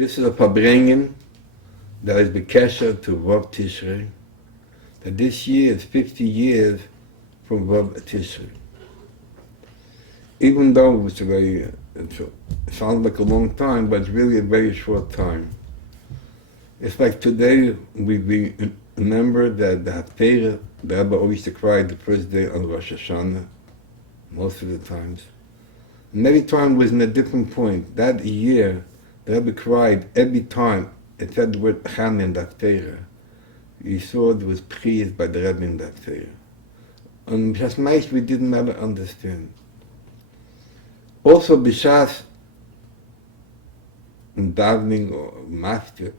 This is a Farbrengen that is Bekesher to Vov Tishrei. That this year is 50 years from Vov Tishrei. Even though it was it sounds like a long time, but it's really a very short time. It's like today we remember that the Haftarah, the Rabbi always used to cry the first day on Rosh Hashanah, most of the times. And every time was in a different point. That year, the Rabbi cried every time it said the word Chana in the Haftarah. You saw there was praise by the Rabbi in the Haftarah. And just nice we didn't ever understand. Also, B'Shas, in davening or master,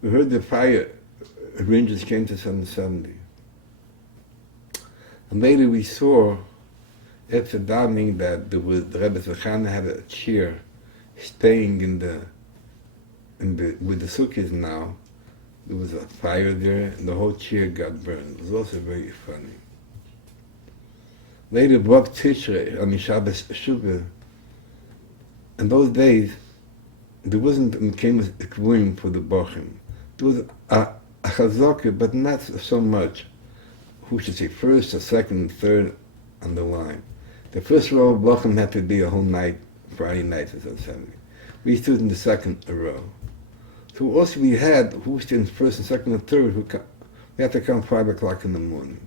we heard the fire rangers came to 770. And later we saw, after davening, that the Rebbe Chana had a chair staying with the sukkahs now. There was a fire there, and the whole chair got burned. It was also very funny. Later, Vov Tishrei, on Shabbos Shuvah, in those days, there wasn't a room for the Bochim. There was a chazaka, but not so much. Who should say first, or second, third on the line. The first row of Bochim had to be a whole night, Friday night or Sunday. We stood in the second row. So also we had who stood in first and second and third. We had to come 5 o'clock in the morning.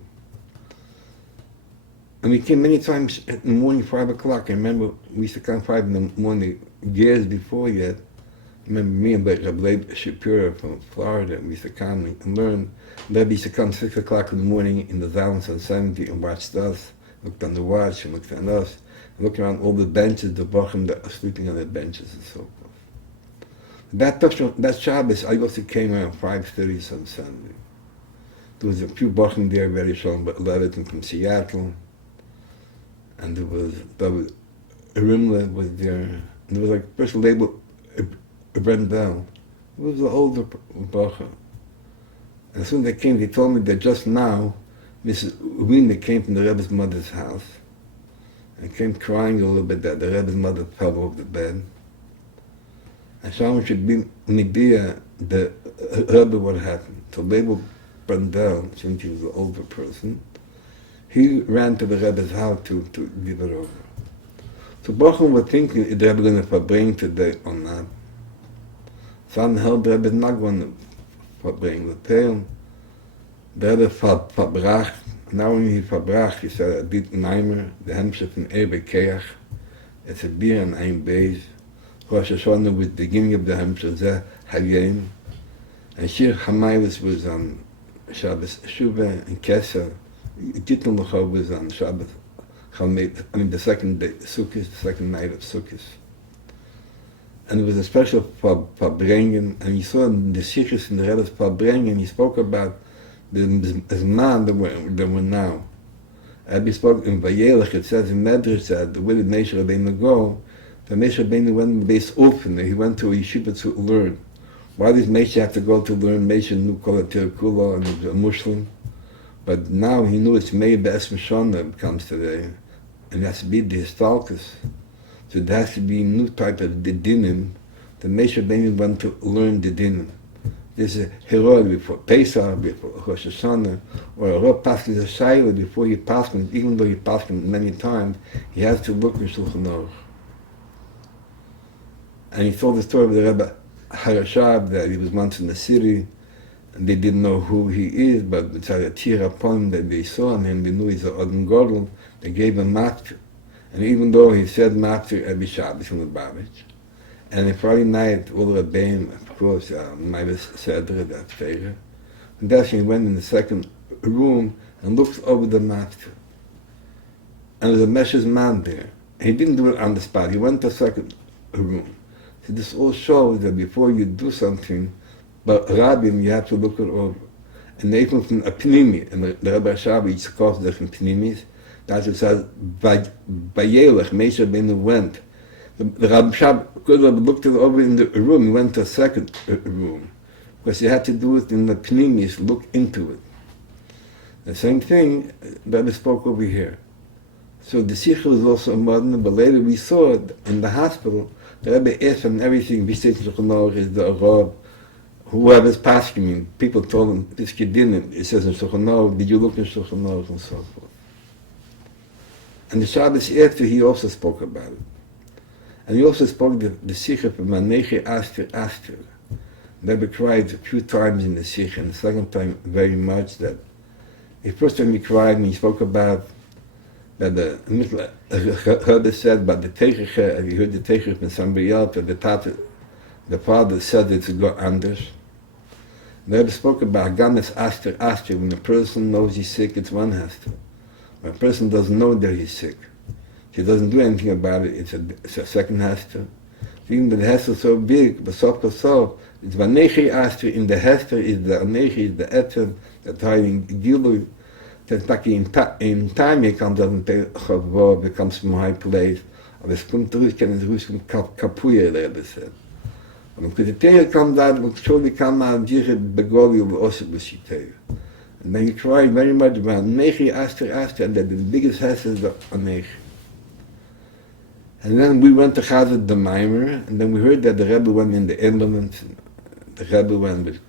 And we came many times in the morning, 5 o'clock. I remember we used to come 5 in the morning, years before yet. I remember me and Rabbi Shapiro from Florida, we used to come and learn. Rabbi used to come 6 o'clock in the morning in the Zalans on 70 and watched us, looked on the watch and looked at us, and looked around all the benches, the Bochum that are sleeping on the benches and so forth. That Shabbos, I also came around 5:30 on Sunday. There was a few Bochum there, very strong, but Levitin from Seattle. And there was Rimla was there, and there was like a person labeled Brendel. It was an older Bacha. And as soon as they came, they told me that just now, Mrs. Wiener came from the Rebbe's mother's house, and came crying a little bit that the Rebbe's mother fell off the bed. And Shlomo should be Nidia, the Rebbe what happened. So labeled Brendel, since he was an older person, he ran to the Rebbe's house to give it over. So Bochum was thinking, is the Rebbe going to Farbrengen today or not? Some held the Rebbe is not going to Farbrengen. The tale, the Rebbe Farbrach, now when he Farbrach, he said, a dit Neimer, the Hemshef in Ebe Keach, it's a beer and ein beis. Rosh Hashanah was the beginning of the Hemshef, Zeh Hayim. And Shir Hamaylis was on Shabbos Shuvah and Kesser. Gittin L'chov was on Shabbat, the second day, Sukkot, the second night of Sukkot. And it was a special Farbrengen, and you saw in the Sikhs in the Rebbe's Farbrengen, he spoke about the Zman that were now. Rabbi spoke in Vayelech, it says in Medrash that the way the Moshe Rabbeinu go, the Moshe Rabbeinu went in the base open, he went to a yeshiva to learn. Why does Moshe have to go to learn? Moshe knew Kol HaTirah and he was a Muslim. But now he knew it's Meir Be'es Mishana comes today, and it has to be the Histalkus. So there has to be a new type of Didinim. The Moshe Rabbeinu went to learn Didinim. There's a heroic before Pesach, before Rosh Hashanah, or a Rav Paskin a Shaila before he Paskin, even though he Paskin many times, he has to look in Shulchan Aruch. And he told the story of the Rebbe Harashab that he was once in the city, and they didn't know who he is, but it's a tira upon that they saw him, they knew he's an Odin Godel, they gave him matzah. And even though he said matzah every Shabbos from the Babbage, and on Friday night, all the Rabbeim, of course, Mavis Sedra, that favor, and that's when he went in the second room and looked over the matzah. And there's a Mesh's man there. He didn't do it on the spot, he went to the second room. So this all shows that before you do something, but Rabbim, you have to look it over. And even from a Pnimi, and the Rabbi Shabbat used to call it different Pnimis, that's what it says, Vayelech, Moshe Rabbeinu went. The Rabbi Shabbat could have looked it over in the room, he went to a second room. Because you had to do it in the Pnimis, look into it. The same thing that we spoke over here. So the Sikh was also a modern, but later we saw it in the hospital, The Rebbe asked him everything, Vishet Shulchan is the Arab, whoever's asking him. People told him, this kid didn't. It says in Shulchan, did you look in Shulchan, and so forth. And the Shabbos after, he also spoke about it. And he also spoke the Sikha from Maneche Aster Aster. Rebbe cried a few times in the Sikha, and the second time very much. That the first time he cried, and he spoke about that the Rebbe said about the Teichach, he heard the Teichach from somebody else, that the father said it to go anders. The Rebbe spoke about Ganes Aster Aster. When a person knows he's sick, it's one Aster. When a person doesn't know that he's sick, he doesn't do anything about it, it's a second Hester. Even though the Hester is so big, but so, it's Vanechi Hester. In the Hester is the Anechi, is the Eter, that hiding Gilu, that in time he comes up and Chavor, becomes from a high place, aber es kommt durch, kann es ruhig Kapuya, der Rebbe said. Und wenn die Teher comes out, will surely come out, Jiche Begoli, will also be Shitei. And then he cried very much about Nechi Aster, and that the biggest Hester is the Anechi. And then we went to Chazad the Maimer, and then we heard that the Rebbe went in the ambulance. The Rebbe went with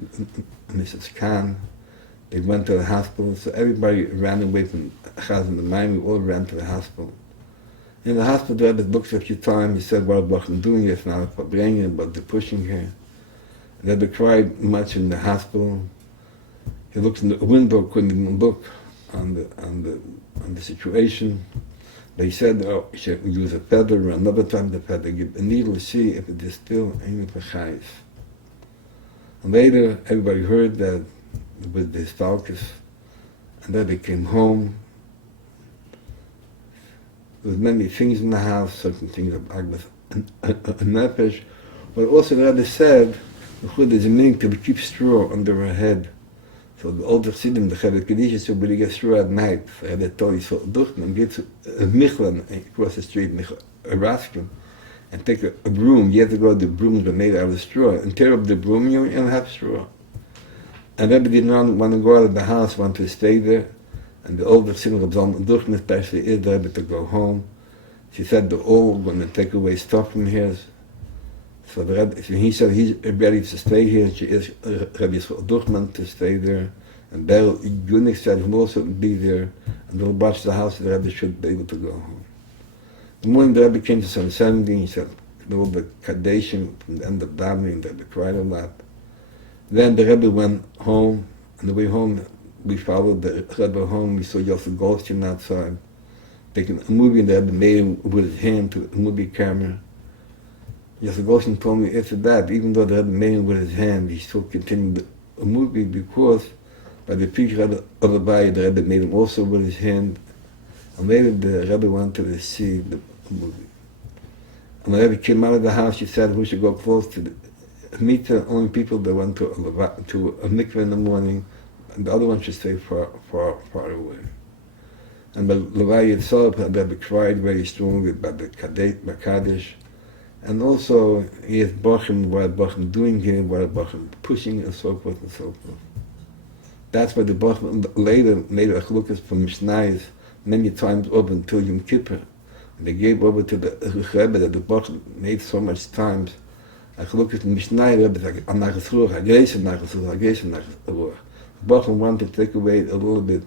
Mrs. Khan. They went to the hospital, so everybody ran away from Chazad the Maimer. We all ran to the hospital. In the hospital, the Rebbe looked a few times. He said, "What I'm doing is now Farbrengen, but they're pushing here." The Rebbe cried much in the hospital. He looked in the window, couldn't even look on the situation. But he said, he should use a feather, or another time the feather, give a needle to see if it is still ain't for chayes. And later, everybody heard that it was the Stalkers, and then they came home. There was many things in the house, certain things of Agnes and Nefesh, but also the Rebbe said, there's a meaning to keep straw under her head. So the older Chassidim, the Cheder Kedisha, so when he gets through at night, so they told you, so Duchman gets a Michlan across the street, a rascal, and take a broom. You have to go to the brooms that are made out of straw, and tear up the broom, you don't have straw. And Rebbe did not want to go out of the house, wanted to stay there, and the older Chassidim, Duchman especially, is the Rebbe to go home. She said they're all going to take away stuff from here. So the Rebbe, he said he's ready to stay here. She asked Rabbi Duchman to stay there. And Beryl Gunik said he will also be there. And they'll watch the house, the Rebbe should be able to go home. The morning the Rebbe came to 770, he said a little bit Kadeshim from the end of davening, the Rebbe cried a lot. Then the Rebbe went home. On the way home, we followed the Rebbe home. We saw Yosef Goldstein outside, taking a movie, and the Rebbe made him with his hand to a movie camera. Yosef Goldstein told me after that, even though the Rebbe made him with his hand, he still continued a movie because by the picture of the Rabbi, the Rebbe made him also with his hand. And later the Rebbe wanted to see the movie. And the Rebbe came out of the house, he said we should go close to meet the only people that went to a mikveh in the morning, and the other one should stay far away. And the Levi itself, the Rebbe cried very strongly about the Kaddish. And also, he is Bachim, what Bachim doing here, what Bachim pushing, and so forth and so forth. That's why the Bachim later made a chlukas from Mishnayos many times over until Yom Kippur. And they gave over to the Rebbe that the Bachim made so much times. A chlukas in Mishnayos, Rebbe like, Anachas Ruach, Agreis Anachas Ruach, Agreis Anachas Ruach. The Bachim wanted to take away a little bit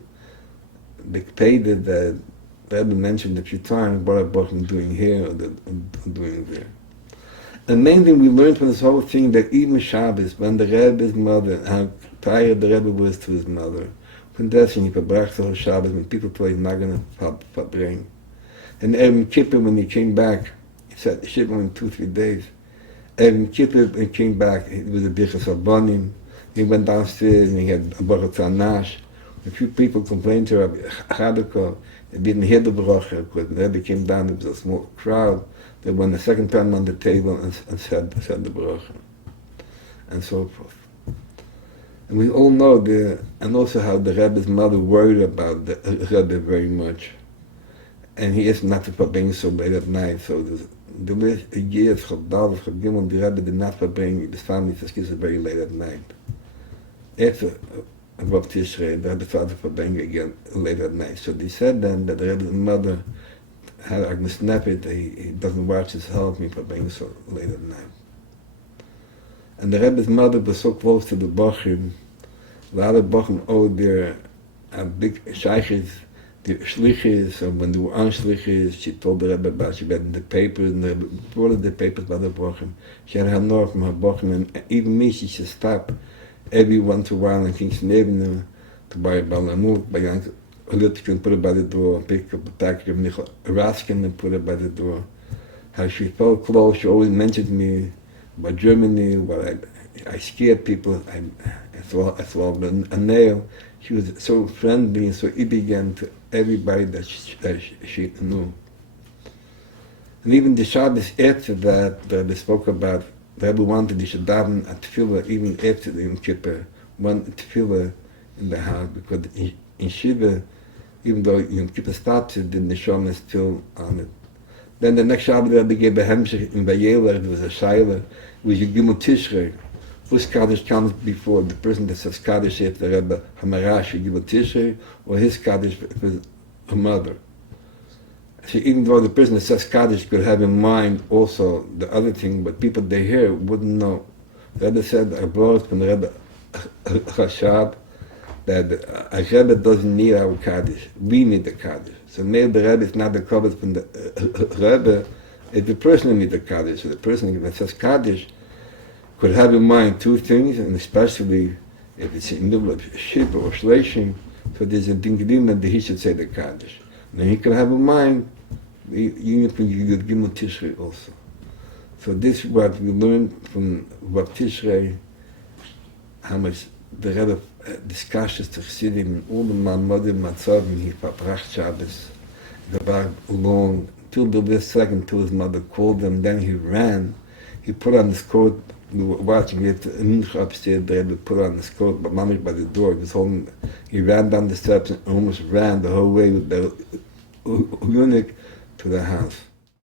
the payday that the Rebbe mentioned a few times, what Bachim doing here or doing there. The main thing we learned from this whole thing, that even Shabbos, when the Rebbe's mother, how tired the Rebbe was to his mother, from that he verbracht the whole Shabbos, when people told him not going to Farbrengen. And Erev Kippur, when he came back, he said, he should in 2-3 days. Erev Kippur, when he came back, it was a Birchas Abonim. He went downstairs and he had a Baruch Tzanash. A few people complained to Rabbi Chadukah, they didn't hear the bracha, because the Rebbe came down, there was a small crowd. They went the second time on the table and said the bracha, and so forth. And we all know and also how the Rebbe's mother worried about the Rebbe very much. And he asked not to Farbrengen so late at night. So there was a year, Chabdal, Chabgimel, the Rebbe did not Farbrengen, the family says it's very late at night. After Vov Tishrei, the Rebbe started Farbrengen again late at night. So they said then that the Rebbe's mother had a misnepit, he doesn't watch his health, me Farbrengs so late at night. And the Rebbe's mother was so close to the Bochum. A lot of Bochum owed their big shaykhs, the shlichis, so when they were on shlichis, she told the Rebbe about, she read in the papers, and the Rebbe brought the papers by the Bochum. She had her north from her Bochum, and even me, she should stop every once in a while in Kingston Avenue to buy a balamut, buy a little and put it by the door, and pick up a package of Nichel Raskin and put it by the door. How she felt close, she always mentioned me about Germany, what I scared people, I saw a nail. She was so friendly and so elegant to everybody that she knew. And even the Shabbos after that, they spoke about, the Rebbe wanted they should daven a tefillah even after the Yom Kippur, one tefillah in the house, because in Shiva, even though Yom Kippur started, the neshama is still on it. Then the next Shabbat, the Rebbe gave a hemshech in Vayela, it was a shayla, it was Yom Tishrei. Whose Kaddish comes before the person that says Kaddish after the Rebbe Hamarash, Yom Tishrei, or his Kaddish for a mother. So even though the person that says Kaddish could have in mind also the other thing, but people they hear wouldn't know. The Rebbe said, I brought from the Rebbe Chashab, that a Rebbe doesn't need our Kaddish, we need the Kaddish. So maybe the Rebbe is not the Kaddish from the Rebbe, it's the person who needs the Kaddish. So the person that says Kaddish could have in mind two things, and especially if it's in the middle of Shiva or Shleishim, so there's a dinglim that he should say the Kaddish. And then he could have in mind you could Gimel Tishrei also. So this is what we learned from Vov Tishrei, how much the Rebbe discusses to Chassidim and all the Ma'amodim Matzavim he verbracht Shabbos. The bar long till the second, till his mother called him. Then he ran. He put on his coat. We were watching it in the upstairs. The Rebbe put on his coat, but Mamish by the door. He was holding. He ran down the steps and almost ran the whole way with the eunuch to the house.